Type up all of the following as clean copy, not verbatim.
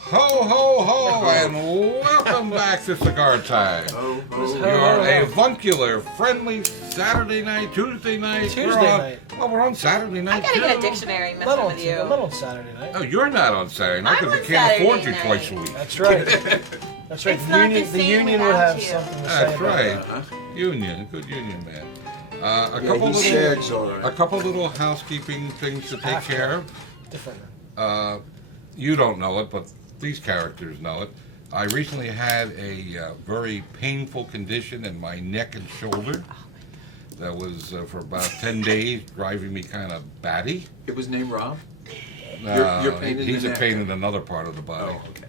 Ho, ho, ho, and welcome back to Cigar Time. Your avuncular, friendly Saturday night, Tuesday night. We're on Saturday night. I gotta get a dictionary messing with you. A little Saturday night. Oh, you're not on Saturday night because I'm we can't Saturday afford you night. twice a week. That's right. That's right. It's not the The same union would without have you. something to say That's about right. that. Union, good union man. A couple little housekeeping things to take care of. Different. You don't know it, but these characters know it. I recently had a very painful condition in my neck and shoulder that was for about 10 days driving me kind of batty. It was named Rob? Your pain in he's the a neck. pain in another part of the body. Oh, okay.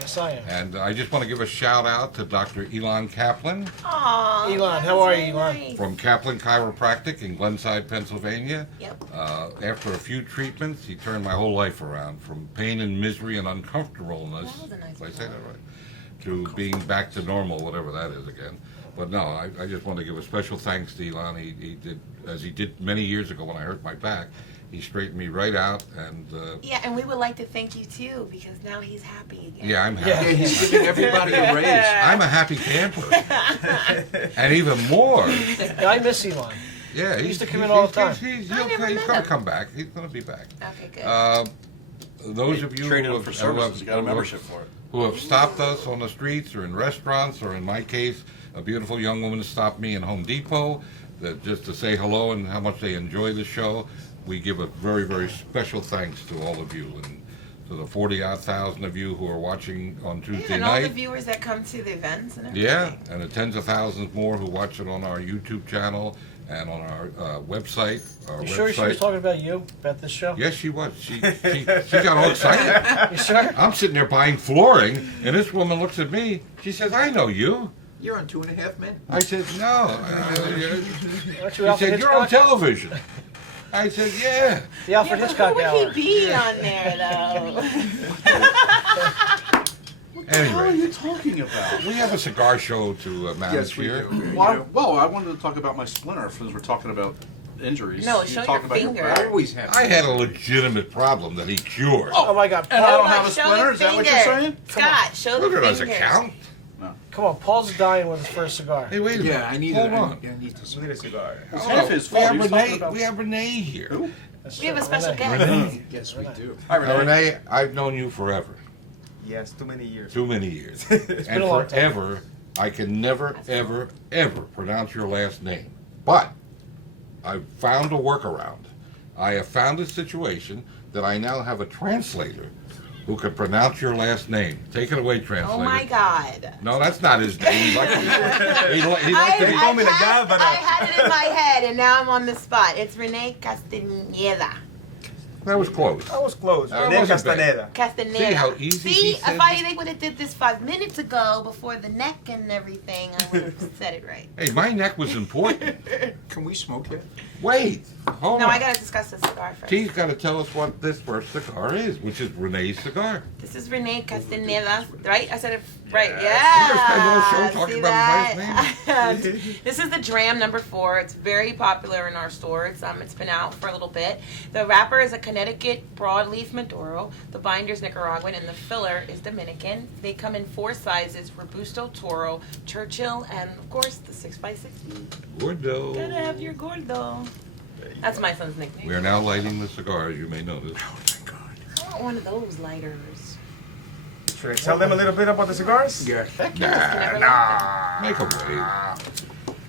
Yes, I am. And I just want to give a shout out to Dr. Elon Kaplan Aww, Elon, how are you, Elon? nice. from Kaplan Chiropractic in Glenside, Pennsylvania. Yep. After a few treatments, he turned my whole life around from pain and misery and uncomfortableness. That was a nice Did I say one. that right? To being back to normal, whatever that is again. But no, I just want to give a special thanks to Elon. He did, as he did many years ago when I hurt my back, he straightened me right out. And Yeah, and we would like to thank you too because now he's happy again. yeah, I'm happy. Yeah. Yeah, he's giving everybody a raise. I'm a happy camper. And even more, Yeah, I miss Elon. yeah, He used to come in all the time. He's I never going met to him. come back. He's going to be back. Okay, good. Those of you Trade who up for have, services. You got a membership for it. who have stopped us on the streets or in restaurants, or in my case, a beautiful young woman stopped me in Home Depot just to say hello and how much they enjoy the show. We give a very, very special thanks to all of you and to the 40-odd thousand of you who are watching on Tuesday and all the night. viewers that come to the events and everything. Yeah, and the tens of thousands more who watch it on our YouTube channel and on our website. You sure she was talking about you? About this show? Yes, she was. She got all excited. You sure? I'm sitting there buying flooring, and this woman looks at me. She says, "I know you." You're on 2.5 Men. I said, "No." Aren't She you Alfred said, "You're on Hitchcock? television." I said, "Yeah." The Alfred Yeah, but Hitchcock who would hour. he be on there though? What are Anyway, you talking about? we have a cigar show to manage Yes, we here. do. Well, I wanted to talk about my splinter since we're talking about injuries. No, You're show talking your about finger. back. Always happy. I had a legitimate problem that he cured. Oh my God, And I Paul! don't have a Show splinter? the Is that what you're finger. saying? Scott, show the Look at us fingers. account. Come on, Paul's dying with his first cigar. Hey, wait a minute. Yeah, I need Hold it. on. I need to Need a cigar. It's Oh, half his we fault. have He was Renee. talking about- We have Renee here. Who? That's We have a true. special Renee. guest. Yes, we do. Hi, Now, Renee. Renee, I've known you forever. Yes, too many years. Too many years. been And a long time. forever, I can never, ever, ever pronounce your last name. But I've found a workaround. I have found a situation that I now have a translator who can pronounce your last name. Take it away, translator. Oh my God. No, that's not his name. He likes to be. call me the guy, but I had it in my head and now I'm on the spot. It's Renee Castaneda. That was close. I was close. That Renee wasn't bad. Castaneda. Castaneda. See how easy he See, said if they would have did this 5 minutes ago before the neck and everything, I would have said it right. Hey, my neck was important. Can we smoke that? Wait, hold No, on. I gotta discuss the cigar first. T's got to tell us what this first cigar is, which is Renee's cigar. This is Renee Castaneda, right? I said it right. You gotta spend a little show Yeah. talking See about that? This is the Dram number 4. It's very popular in our stores. It's been out for a little bit. The wrapper is a Connecticut broadleaf Maduro. The binder's Nicaraguan, and the filler is Dominican. They come in 4 sizes: Robusto, Toro, Churchill, and of course the 6x60. Gordo. Gotta have your gordo. That's my son's nickname. We are now lighting the cigar, as you may notice. I want one of those lighters. Should I tell them a little bit about the cigars? Yeah. Make a way.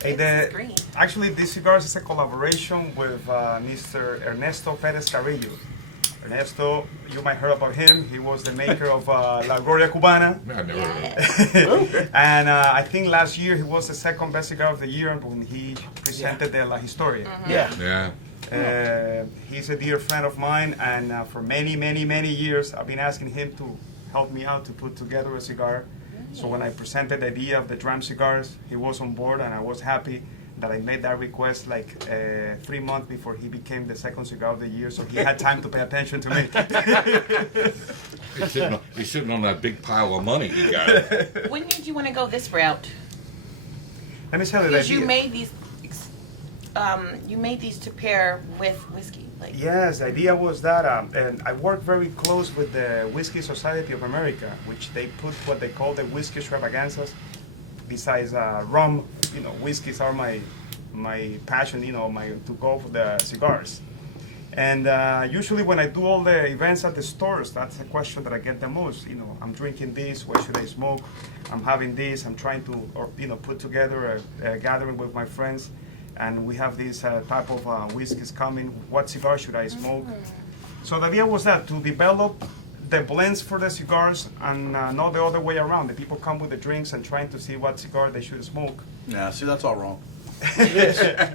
Hey, It's green. actually, this cigars is a collaboration with Mr. Ernesto Perez Carrillo. Ernesto, you might heard about him. He was the maker of La Gloria Cubana. I never heard of it. Yeah. And I think last year he was the second best cigar of the year when he presented the La Historia. Yeah. Yeah. He's a dear friend of mine, and for many, many, many years, I've been asking him to help me out to put together a cigar. So when I presented the idea of the Dram cigars, he was on board, and I was happy that I made that request like 3 months before he became the second cigar of the year, so he had time to pay attention to me. He's sitting on that big pile of money he got. When did you want to go this route? Let me tell you the Because idea. you made these. you made these to pair with whiskey. Like, Yes, the idea was that, and I work very close with the Whiskey Society of America, which they put what they call the whiskey extravaganzas. Besides rum, whiskeys are my passion, to go for the cigars. And usually when I do all the events at the stores, that's a question that I get the most. I'm drinking this, what should I smoke? I'm having this, I'm trying to, put together a gathering with my friends, and we have this type of whiskeys coming. What cigar should I smoke? So the idea was that to develop the blends for the cigars and not the other way around. The people come with the drinks and trying to see what cigar they should smoke. Yeah, see, that's all wrong.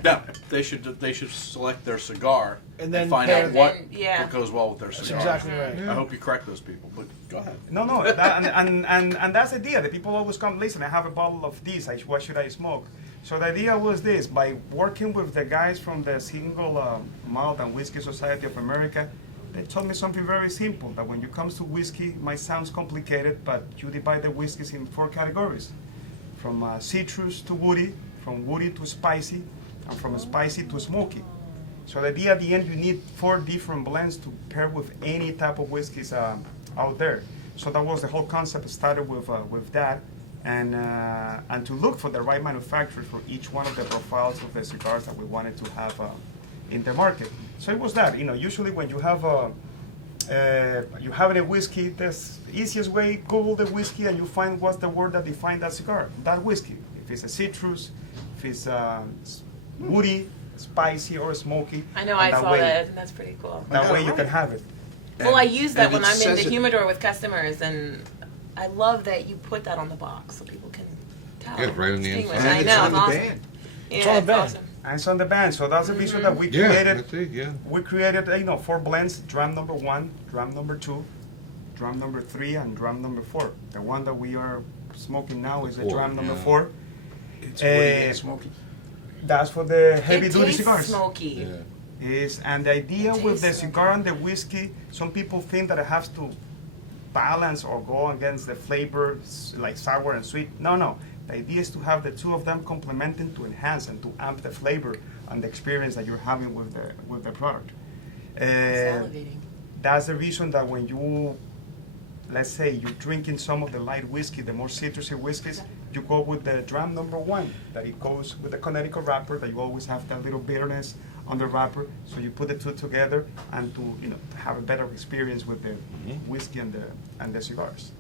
No, they should select their cigar And and, then find pair out it. what Yeah. goes well with their That's cigar. exactly right. I hope you correct those people, but go ahead. No, and that's the idea. The people always come, listen, I have a bottle of this, what should I smoke? So the idea was this, by working with the guys from the Single Malt and Whiskey Society of America, they told me something very simple, that when it comes to whiskey, it might sound complicated, but you divide the whiskeys in 4 categories. From citrus to woody, from woody to spicy, and from spicy to smoky. So the idea at the end, you need 4 different blends to pair with any type of whiskeys out there. So that was the whole concept. It started with that, and to look for the right manufacturer for each one of the profiles of the cigars that we wanted to have in the market. So it was that. Usually when you have you have a whiskey, the easiest way, Google the whiskey and you find what's the word that defines that cigar, that whiskey. If it's a citrus, if it's woody, spicy, or smoky. I know, and I saw way, that, and that's pretty cool. That way you can have it. Well, I use that and when it I'm in says the it- humidor with customers, and I love that you put that on the box so people can tell. Yeah, right on the distinguish. inside. I And know, it's on the awesome. band. Yeah, It's on the band. awesome. And it's on the band, so that's the reason that we Yeah, created. that's it, yeah. We created, 4 blends: drum number 1, drum number 2, drum number 3, and drum number 4. The one that we are smoking now is the 4, drum number yeah. 4. It's woody and smoky. That's for the heavy It duty tastes cigars. smoky. Yeah. And the idea It with the tastes cigar and the whiskey, some people think that it has to balance or go against the flavor, like sour and sweet. No. The idea is to have the 2 of them complementing to enhance and to amp the flavor and the experience that you're having with the product. Salivating. That's the reason that when you, let's say, you're drinking some of the light whiskey, the more citrusy whiskeys, you go with the dram number 1, that it goes with the Connecticut wrapper, that you always have that little bitterness on the wrapper. So you put the 2 together and to have a better experience with the whiskey and the cigars.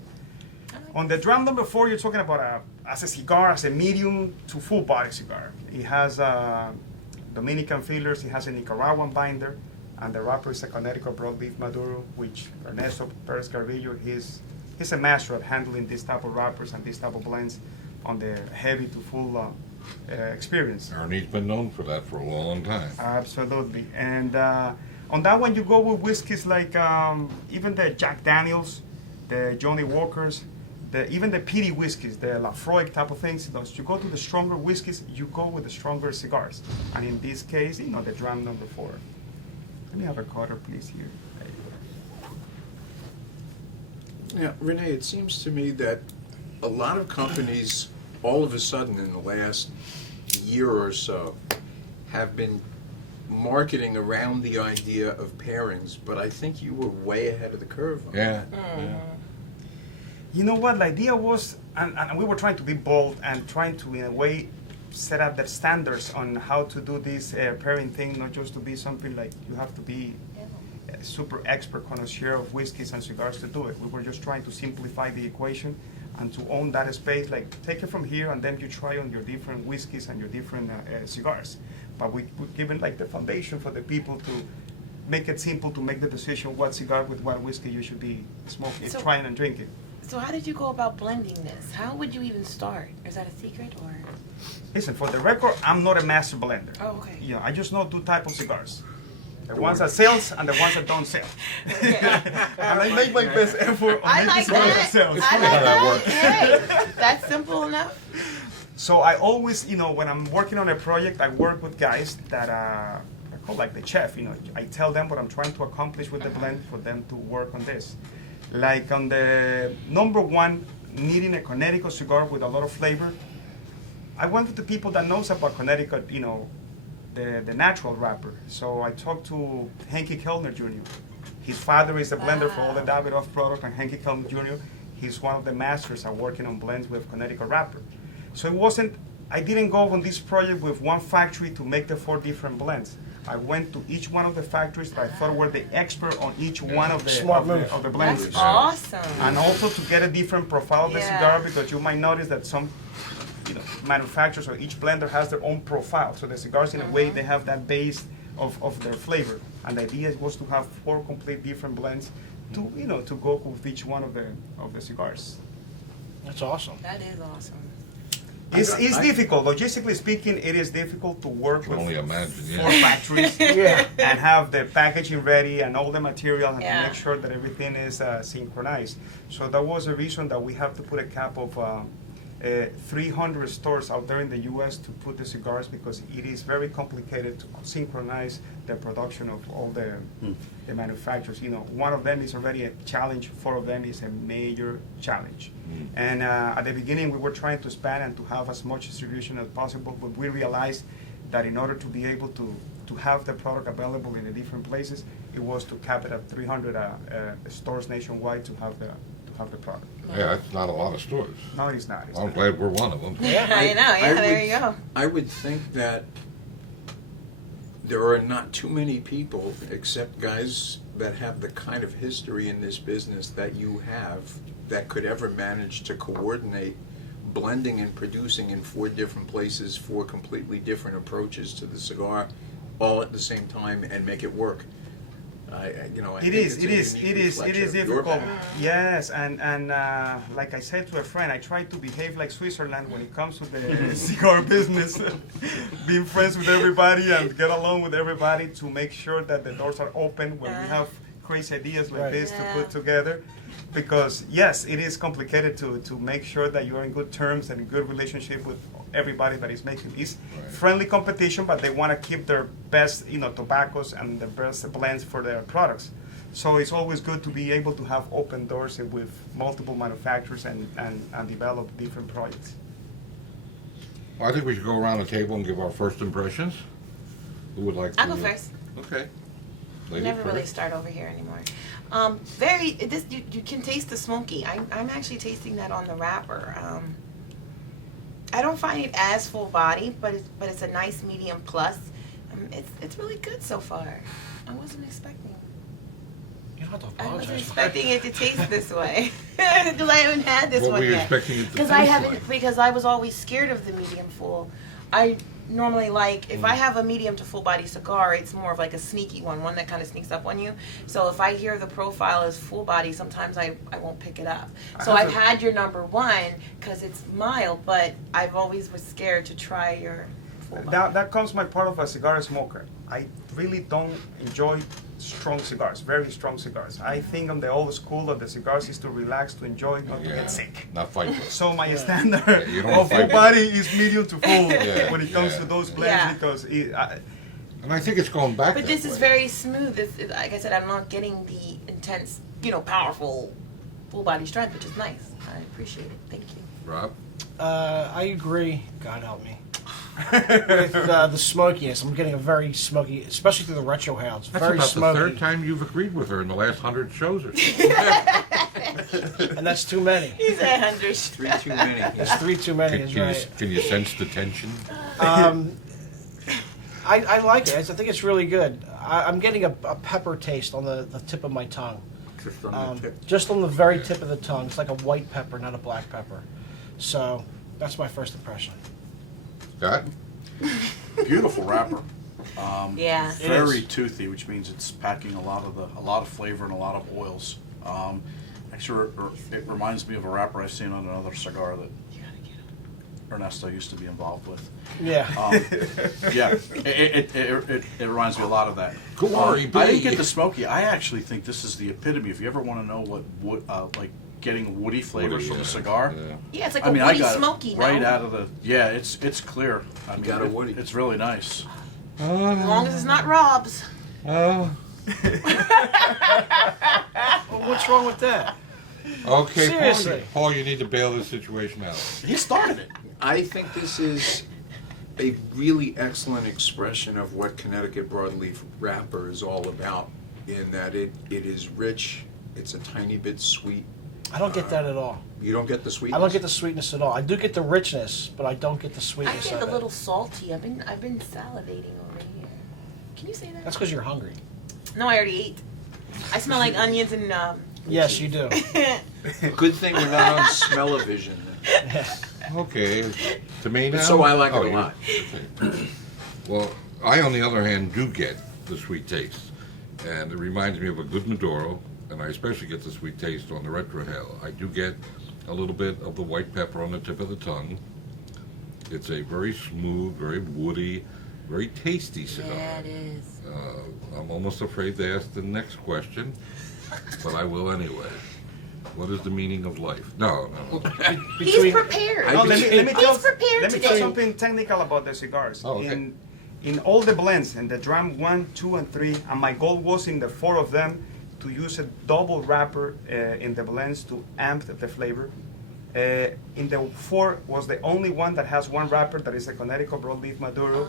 On the dram number 4, you're talking about as a cigar, as a medium to full body cigar. It has Dominican fillers, it has a Nicaraguan binder, and the wrapper is a Connecticut broadleaf Maduro, which Ernesto Perez Carvillo, he's a master at handling this type of wrappers and this type of blends on the heavy to full experience. Ernie's been known for that for a long time. Absolutely. And on that one, you go with whiskeys like even the Jack Daniels, the Johnny Walkers, even the peaty whiskeys, the Lafroig type of things. You go to the stronger whiskeys, you go with the stronger cigars. And in this case, the dram number 4. Let me have a cutter, please, here. There you go. Yeah, Renee, it seems to me that a lot of companies, all of a sudden in the last year or so, have been marketing around the idea of pairings, but I think you were way ahead of the curve on Yeah. You know what? The idea was, and we were trying to be bold and trying to, in a way, set up the standards on how to do this pairing thing, not just to be something like you have to be a super expert connoisseur of whiskeys and cigars to do it. We were just trying to simplify the equation and to own that space, like take it from here and then you try on your different whiskeys and your different cigars. But we're given like the foundation for the people to make it simple to make the decision what cigar with what whiskey you should be smoking, So- trying and drinking. So how did you go about blending this? How would you even start? Is that a secret or? Listen, for the record, I'm not a master blender. Oh, okay. Yeah, I just know 2 types of cigars. The ones that sells and the ones that don't sell. And I make my best effort on I making like cigars that. sells. I like that. Hey, that's simple enough. So I always, when I'm working on a project, I work with guys that I call like the chef. I tell them what I'm trying to accomplish with the blend for them to work on this. Like on the number 1, needing a Connecticut cigar with a lot of flavor. I went with the people that knows about Connecticut, the the natural wrapper. So I talked to Henke Kellner Jr. His father is the blender for all the Davidoff product, and Henke Kellner Jr. He's one of the masters at working on blends with Connecticut wrapper. So it wasn't, I didn't go on this project with one factory to make the 4 different blends. I went to each one of the factories that I thought were the expert on each one of the Smart of move. the That's blenders. awesome. And also to get a different profile of the Yeah. cigar, because you might notice that some manufacturers or each blender has their own profile. So the cigars, in a way, they have that base of their flavor. And the idea was to have 4 complete different blends to to go with each one of the cigars. That's awesome. That is awesome. It's difficult. Logistically speaking, it is difficult to work Can with only imagine, 4 yeah. factories Yeah. and have the packaging ready and all the material and Yeah. to make sure that everything is synchronized. So that was a reason that we have to put a cap of 300 stores out there in the U.S. to put the cigars, because it is very complicated to synchronize the production of all the manufacturers. One of them is already a challenge, 4 of them is a major challenge. And at the beginning, we were trying to expand and to have as much distribution as possible, but we realized that in order to be able to have the product available in the different places, it was to cap it at 300 stores nationwide to have the product. Yeah, that's not a lot of stores. No, it's not. It's I'm not. glad we're one of them. Yeah. I know. Yeah, there you go. I would think that there are not too many people, except guys that have the kind of history in this business that you have, that could ever manage to coordinate blending and producing in 4 different places, 4 completely different approaches to the cigar, all at the same time, and make it work. I It think is it's a unique reflection of your difficult. path. Yes, and like I said to a friend, I try to behave like Switzerland when it comes to the cigar business, being friends with everybody and get along with everybody to make sure that the doors are open when we have crazy ideas like Right. this Yeah. to put together. Because yes, it is complicated to make sure that you're in good terms and in good relationship with everybody that is making this friendly competition, but they want to keep their best, tobaccos and the best blends for their products. So it's always good to be able to have open doors with multiple manufacturers and develop different projects. Well, I think we should go around the table and give our first impressions. Who would like to? I'll go first. Okay. I Lady never really first. start over here anymore. You can taste the smoky. I'm actually tasting that on the wrapper. I don't find it as full body, but it's a nice medium plus. It's really good so far. I wasn't expecting. You don't have to I wasn't apologize. expecting it to taste this way because I haven't had this What one were you yet. expecting it to Because taste I haven't, like? because I was always scared of the medium full. I normally like, if I have a medium to full body cigar, it's more of like a sneaky one that kind of sneaks up on you. So if I hear the profile is full body, sometimes I won't pick it up. So I have I've had your number 1 because it's mild, but I've always was scared to try your full body. That comes my part of a cigar smoker. I really don't enjoy strong cigars, very strong cigars. I think on the old school of the cigars is to relax, to enjoy, not to Yeah, get sick. not fight. So my standard Yeah, you don't of full fight. body is medium to full Yeah, when it comes yeah. to those blends, Yeah. because And I think it's going back. But that this is way. very smooth. Like I said, I'm not getting the intense, powerful full body strength, which is nice. I appreciate it. Thank you. Rob. I agree. God help me. With the smokiness, I'm getting a very smoky, especially through the retro hounds. That's Very about smoky, the 3rd time you've agreed with her in the last 100 shows or so. and that's too many. He's 100. 3 too many. There's 3 too many. Is right. Can you sense the tension? I like it. I think it's really good. I'm getting a pepper taste on the tip of my tongue. Just on the tip. Just on the very tip of the tongue. It's like a white pepper, not a black pepper. So that's my first impression. Scott? Beautiful wrapper. Yeah. It Very is. toothy, which means it's packing a lot of flavor and a lot of oils. Actually, it reminds me of a wrapper I've seen on another cigar that Ernesto used to be involved with. Yeah. Yeah, it reminds me a lot of that. Glory I didn't be. get the smoky. I actually think this is the epitome. If you ever want to know what wood, like getting woody flavors Woody, from yeah, a cigar. yeah. Yeah, it's like I a mean, woody I got smoky, it right no? out of the. Yeah, it's clear. I mean, got a woody. it's really nice. As long as it's not Rob's. Well, what's wrong with that? Okay, Seriously. Paul, you need to bail this situation out. He started it. I think this is a really excellent expression of what Connecticut broadleaf wrapper is all about, in that it is rich, it's a tiny bit sweet. I don't get that at all. You don't get the sweetness? I don't get the sweetness at all. I do get the richness, but I don't get the I sweetness get of a it. little salty. I've been salivating over here. Can you say that? That's because you're hungry. No, I already ate. I smell like onions and Yes, you do. Good thing we're not on smell-o-vision. Okay, to me now? So I like it a you- lot. okay. Well, I, on the other hand, do get the sweet taste. And it reminds me of a good Maduro, and I especially get the sweet taste on the retrohale. I do get a little bit of the white pepper on the tip of the tongue. It's a very smooth, very woody, very tasty cigar. Yeah, it is. I'm almost afraid to ask the next question, but I will anyway. What is the meaning of life? No. He's Between- prepared. No, let me He's tell, prepared let me today. tell something technical about the cigars. Oh, okay. In all the blends, in the Dram 1, 2, and 3, and my goal was in the 4 of them to use a double wrapper in the blends to amp the flavor. In the 4 was the only one that has one wrapper, that is a Connecticut broadleaf Maduro,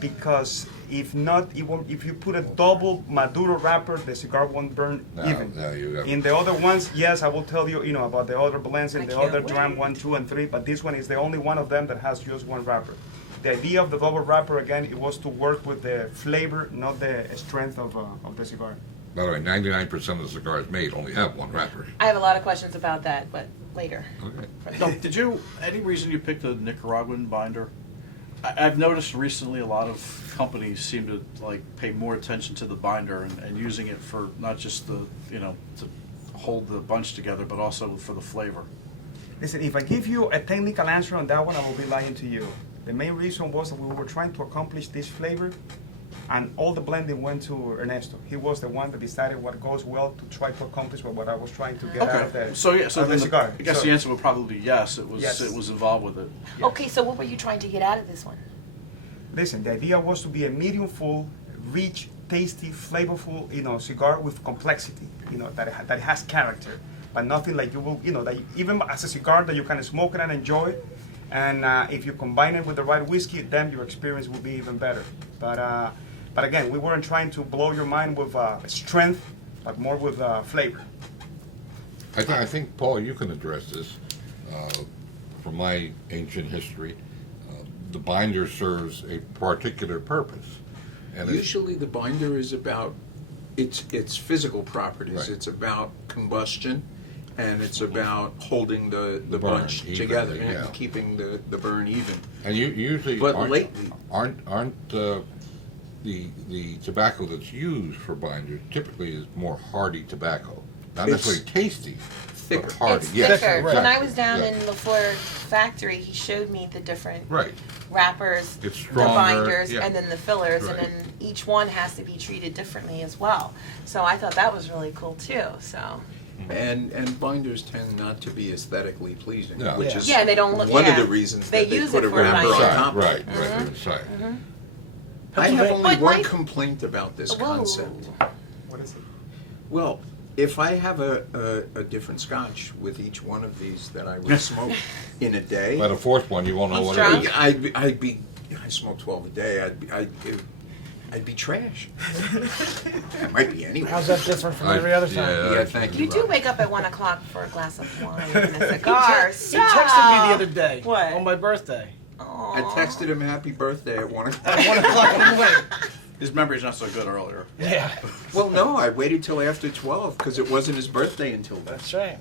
because if not, if you put a double Maduro wrapper, the cigar won't burn even. No, you got In the other ones, yes, I will tell you, about the other blends in I the can't other Dram wait. 1, 2, and 3, but this one is the only one of them that has just one wrapper. The idea of the double wrapper, again, it was to work with the flavor, not the strength of the cigar. By the way, 99% of the cigars made only have one wrapper. I have a lot of questions about that, but later. Okay. No, any reason you picked a Nicaraguan binder? I've noticed recently a lot of companies seem to pay more attention to the binder and using it for not just to hold the bunch together, but also for the flavor. Listen, if I give you a technical answer on that one, I will be lying to you. The main reason was that we were trying to accomplish this flavor, and all the blending went to Ernesto. He was the one that decided what goes well to try to accomplish what I was trying to get out of the, So out of the then cigar. I guess So- the answer would probably be yes. It was Yes. it was involved with it. Yeah. Okay, so what were you trying to get out of this one? Listen, the idea was to be a medium full, rich, tasty, flavorful, cigar with complexity, that has character, but nothing like you will, that even as a cigar that you can smoke it and enjoy, and if you combine it with the right whiskey, then your experience will be even better. But again, we weren't trying to blow your mind with strength, but more with flavor. I think, Paul, you can address this. From my ancient history, the binder serves a particular purpose. And Usually the binder is about its physical properties. Right. It's about combustion, and it's about holding the burn bunch even, together yeah. and keeping the burn even. And you usually But aren't, lately- aren't the tobacco that's used for binders typically is more hardy tobacco, not It's necessarily tasty, thicker. but hardy. It's Yes, thicker. right. When I was down Yeah. in the Ford factory, he showed me the different Right. wrappers, It's the stronger, binders, yeah. and then the fillers, Right. and then each one has to be treated differently as well. So I thought that was really cool too. So And binders tend not to be aesthetically pleasing, No. which Yeah. is Yeah, they don't look- one yeah. of the reasons They that they use put it a for wrapper binding. on top. of Right, it. right, inside. I have only But one why- complaint about this Whoa. concept. What is it? Well, if I have a different scotch with each one of these that I would smoke in a day, By the fourth one, you won't know He's what drunk. it is. I smoke 12 a day. I'd be trash. I might be anyway. How's that different from every other time? Yeah, thank you you. do wake up at 1 o'clock for a glass of wine and a cigar. He texted me the other day What? on my birthday. I texted him happy birthday at 1 o'clock. At 1 o'clock in the morning. His memory's not so good earlier. Yeah, Well, no, I waited till after 12 because it wasn't his birthday until then. that's right.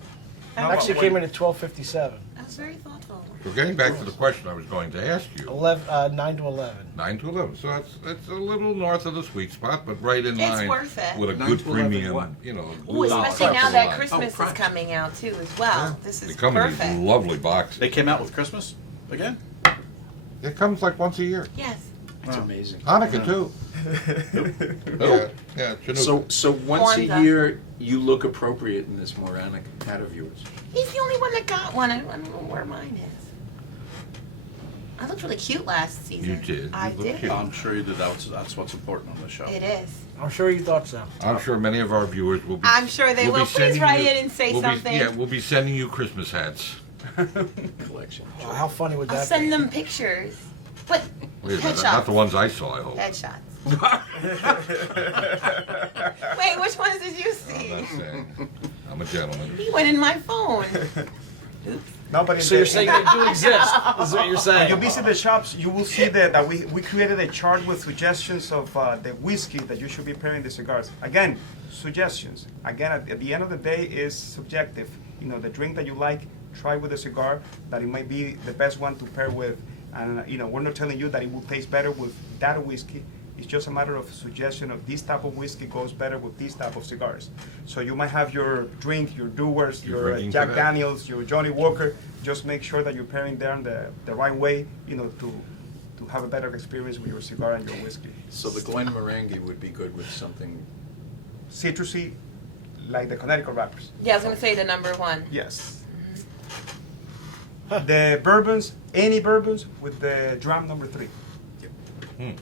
How Actually about came when- in at 12:57. That was very thoughtful. So getting back to the question I was going to ask you, 9 to 11. 9 to 11. So it's a little north of the sweet spot, but right in It's line worth it. with a 9 good to 11 premium, what? Ooh, good especially top now of the that line. Christmas is price. coming out too as well. This They is come in these perfect. lovely boxes. They came out with Christmas again. It comes like once a year. Yes. It's Wow. amazing. Hanukkah too. Yeah, Chanukah. So once a Kwanzaa. year, you look appropriate in this Moronic hat of yours. He's the only one that got one. I don't know where mine is. I looked really cute last season. You did. You I looked did. cute. I'm sure you did. That's what's important on the show. It is. I'm sure you thought so. I'm sure many of our viewers will be. I'm sure they will. be Please sending write you- in and say we'll be- something. Yeah, we'll be sending you Christmas hats. Collection. Wow, how funny would I'll that send be? them pictures. But Wait a minute, Headshots. not the ones I saw, I hope. Headshots. Wait, which ones did you I'm see? not saying. I'm a gentleman. He went in my phone. No, but in So the- you're saying they do exist? Is what you're When saying? you visit the shops, you will see that we created a chart with suggestions of the whiskey that you should be pairing the cigars. Again, suggestions. Again, at the end of the day, is subjective. You know, the drink that you like, try with a cigar that it might be the best one to pair with. And you know, we're not telling you that it will taste better with that whiskey. It's just a matter of suggestion of this type of whiskey goes better with this type of cigars. So you might have your drink, your Dewars, You're your drinking Jack today? Daniels, your Johnny Walker. Just make sure that you're pairing them the right way, you know, to have a better experience with your cigar and your whiskey. So the Glenmorangie would be good with something. Citrusy, like the Connecticut wrappers. Yeah, I was gonna say the number one. Yes. The bourbons, any bourbons with the dram number 3.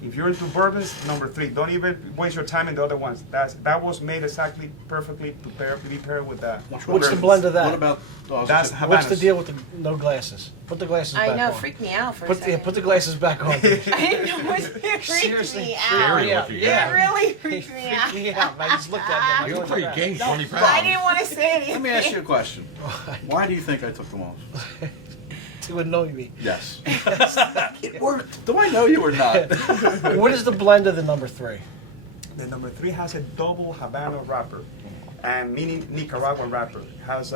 If you're into bourbons, number 3. Don't even waste your time in the other ones. That was made exactly perfectly to be paired with the. What's the bourbons. blend of that? What about? Oh, I was That's gonna say- Habanos. What's the deal with the no glasses? Put the glasses back I know, on. freaked me out for a Put second. the glasses back on. I didn't know it freaked Seriously, me freaked out. Very me out. lucky. Yeah, It really freaked me out. freaked me out. I just looked at them. You look like you gained 20 pounds. I didn't want to say anything. Let me ask you a question. Why do you think I took them off? To annoy me. Yes. It worked. Do I know you or not? What is the blend of the number 3? The number 3 has a double Habano wrapper, and meaning Nicaraguan wrapper. It has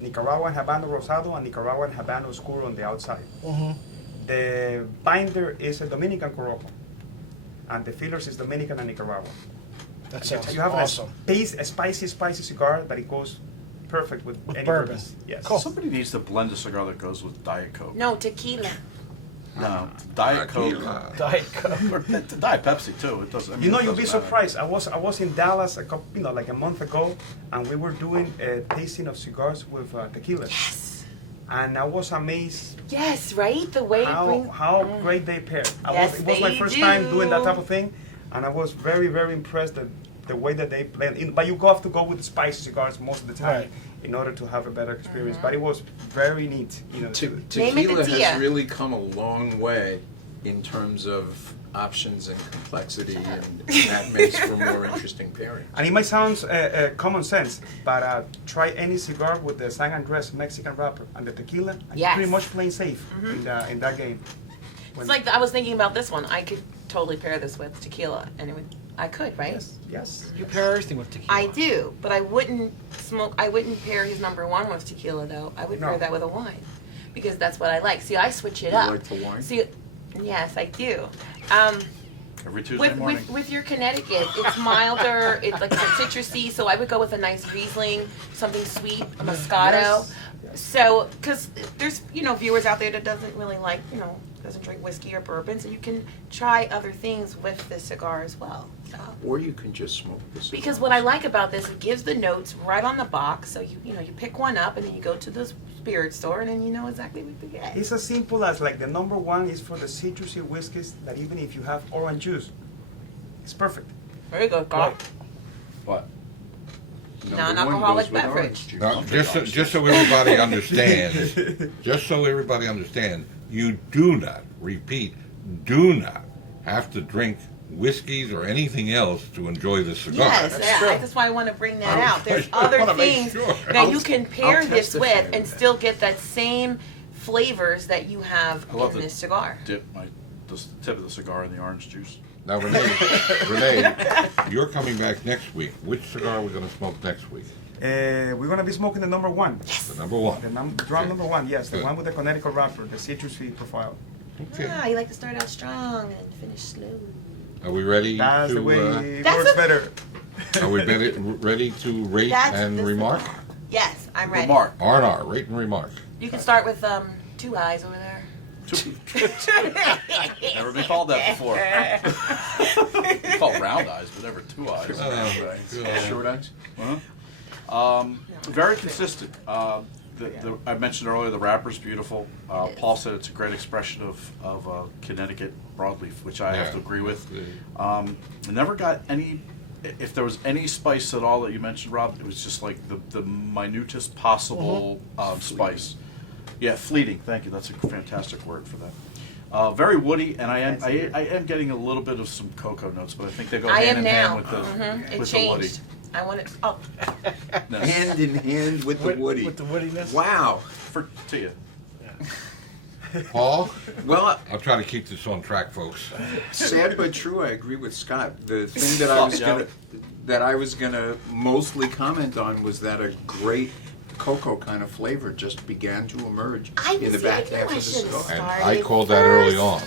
Nicaraguan Habano Rosado and Nicaraguan Habano Oscuro on the outside. The binder is a Dominican Corojo, and the fillers is Dominican and Nicaraguan. That sounds You have awesome. a spicy cigar, but it goes perfect with any bourbon. bourbons. Yes. Cool. Somebody needs to blend a cigar that goes with Diet Coke. No, tequila. No, Diet Coke. Tequila. Diet Coke. Or Diet Pepsi too. It doesn't. I mean, You know, it you'll be doesn't matter. surprised. I was in Dallas like a month ago, and we were doing a tasting of cigars with tequila, Yes. and I was amazed Yes, right? The way it brings... how great they pair. Yes, It was my they first time doing that do. type of thing, and I was very, very impressed that the way that they blend. But you have to go with spicy cigars most of the time Right. in order to have a better experience. But it was very neat, you know. Te- Name it tequila the Tia. has really come a long way in terms of options and complexity, and that makes for more interesting pairings. And it might sound common sense, but try any cigar with the San Andres Mexican wrapper and the tequila, and Yes. you're pretty much playing safe in that game. It's like, I was thinking about this one. I could totally pair this with tequila, and it would... I could, right? Yes. You pair everything with tequila. I do, but I wouldn't pair his number 1 with tequila, though. I would pair No. that with a wine, because that's what I like. See, I switch it You up. like the wine? See, yes, I do. Every Tuesday morning. With your Connecticut, it's milder, it's like it's citrusy, so I would go with a nice Riesling, something sweet, a Moscato. Yes. So, because there's, viewers out there that doesn't really like, doesn't drink whiskey or bourbon, so you can try other things with the cigar as well. So. Or you can just smoke the cigar. Because what I like about this, it gives the notes right on the box, so you pick one up and then you go to the spirit store and then you know exactly what to get. It's as simple as like the number 1 is for the citrusy whiskeys that even if you have orange juice, it's perfect. Very good, Carl. What? Number Non-alcoholic 1 goes with beverage. orange juice. Now, just so everybody understands, you do not, repeat, do not have to drink whiskeys or anything else to enjoy the cigar. Yes, yeah, that's why I want to bring that out. There's I other wanna make things sure. that you can pair I'll this testify with to and that. still get that same flavors that you have I love in the this cigar. Dip the tip of the cigar in the orange juice. Now, Renee, you're coming back next week. Which cigar are we going to smoke next week? We're gonna be smoking the number 1. The number 1. The drum number 1, yes, the Good. one with the Connecticut wrapper, the citrusy profile. Okay. You like to start out strong and finish slow. Are we ready That's the way to? it That's works a- better. Are we ready to rate That's and the remark? cigar. Yes, I'm ready. Remark. R&R, rate and remark. You can start with 2 eyes over there. Never been called that before. Called round eyes, but never 2 eyes. God. Short eyes? Very consistent. I mentioned earlier the wrapper's beautiful. It is. Paul said it's a great expression of Connecticut broadleaf, which I have to agree with. I never got any. If there was any spice at all that you mentioned, Rob, it was just like the minutest possible spice. Yeah, fleeting. Thank you. That's a fantastic word for that. Very woody, and I am getting a little bit of some cocoa notes, but I think they go I hand am in hand now. with the It with the woody. changed. I want it. Oh, No, Hand in hand with the woody. With the woodiness. Wow. for Tia. Paul, Well, I'll try to keep this on track, folks. sad but true. I agree with Scott. The thing that I was gonna mostly comment on was that a great cocoa kind of flavor just began to emerge in the back half of the cigar. And Started I called that early first. on.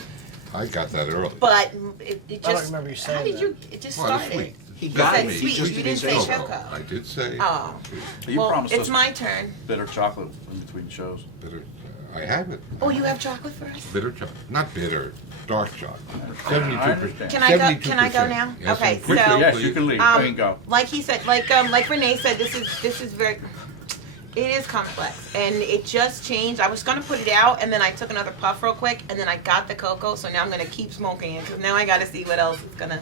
I got that early. but it just. I don't remember you saying How did that. you? It just Well, it's started. sweet. He You got said me. He sweet. just You didn't didn't say say so. cocoa. I did say Oh, You well, promised it's us my turn. bitter chocolate in between shows. bitter. I have it. Oh, you have chocolate for us? Bitter chocolate, not bitter, dark chocolate. I 72%. understand. Can I go? Can I go now? Yes, Okay, and quickly, so Yes, please. you can leave. You can go. like he said, like Renee said, this is very. It is complex, and it just changed. I was gonna put it out, and then I took another puff real quick, and then I got the cocoa. So now I'm gonna keep smoking it because now I got to see what else is gonna,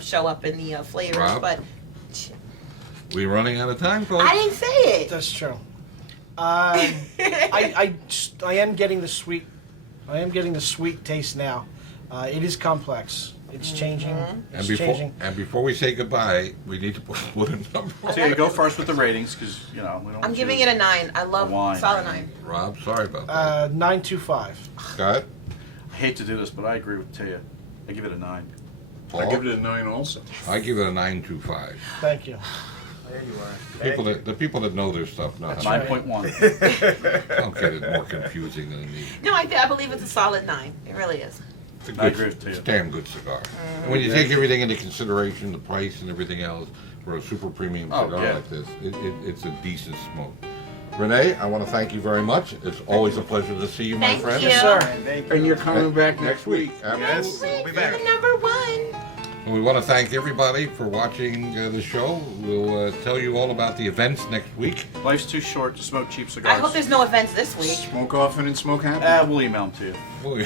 show up in the flavors. Rob? But We're running out of time, folks. I didn't say it. That's true. I am getting the sweet. I am getting the sweet taste now. It is complex. It's changing. It's changing. And before we say goodbye, we need to put a number on Tia, it. go first with the ratings, because, we don't I'm want giving you it a 9. I love wine. solid 9. Rob, sorry about that. 925. Scott? I hate to do this, but I agree with Tia. I give it a 9. Paul? I give it a 9 also. I give it a 9.25. Thank you. The people that know their stuff know. That's how right. 9.1. Don't get it more confusing than it needs. No, I believe it's a solid 9. It really is. It's a I good, agree with you. it's a damn good cigar. And when you take everything into consideration, the price and everything else, for a super premium Oh, cigar yeah. like this, it's a decent smoke. Renee, I want to thank you very much. It's always a pleasure to see you, my Thank friend. you. Yes, sir. Thank you. And you're coming back next week. Absolutely. We'll be back. Number 1. And we want to thank everybody for watching the show. We'll tell you all about the events next week. Life's too short to smoke cheap I cigars. hope there's no events this week. Smoke often and smoke happy. We'll email them to you. We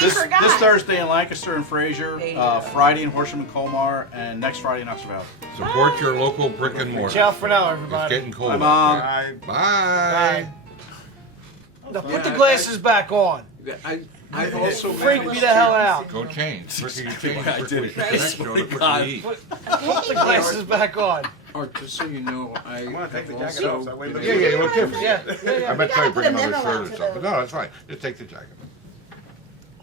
This forgot. Thursday in Lancaster and Fraser, There you go. Friday in Horsham and Colmar, and next Friday in Oxford Valley. Support your local brick and mortar. Ciao for now, It's everybody. getting cold. Bye, out Mom. there. Bye. Bye. Now put Yeah, the glasses back on. I've also Freak me the hell out. Go change. Quicker you change, I quicker we did. can connect, Joe, the quicker you eat. Put the glasses back on. Or just so you know, I wanna take the jacket also off, so I wait been for Yeah, you. yeah, you look different. Yeah. I meant to try to bring put a another memo shirt out or to something, but those. no, that's fine. Just take the jacket.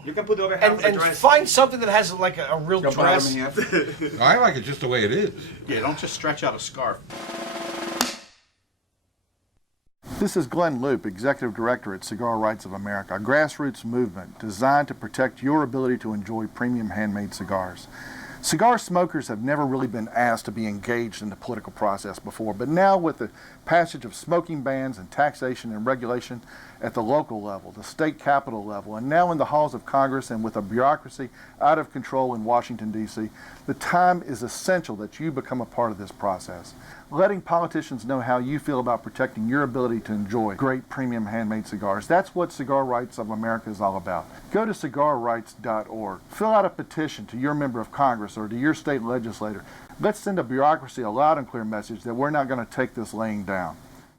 You can put the other half of the And dress. find something that has like a real Go bottom dress. half. I like it just the way it is. Yeah, don't just stretch out a scarf. This is Glenn Loop, Executive Director at Cigar Rights of America, a grassroots movement designed to protect your ability to enjoy premium handmade cigars. Cigar smokers have never really been asked to be engaged in the political process before, but now with the passage of smoking bans and taxation and regulation at the local level, the state capitol level, and now in the halls of Congress and with a bureaucracy out of control in Washington, D.C., the time is essential that you become a part of this process. Letting politicians know how you feel about protecting your ability to enjoy great premium handmade cigars. That's what Cigar Rights of America is all about. Go to cigarrights.org. Fill out a petition to your member of Congress or to your state legislator. Let's send a bureaucracy a loud and clear message that we're not going to take this laying down.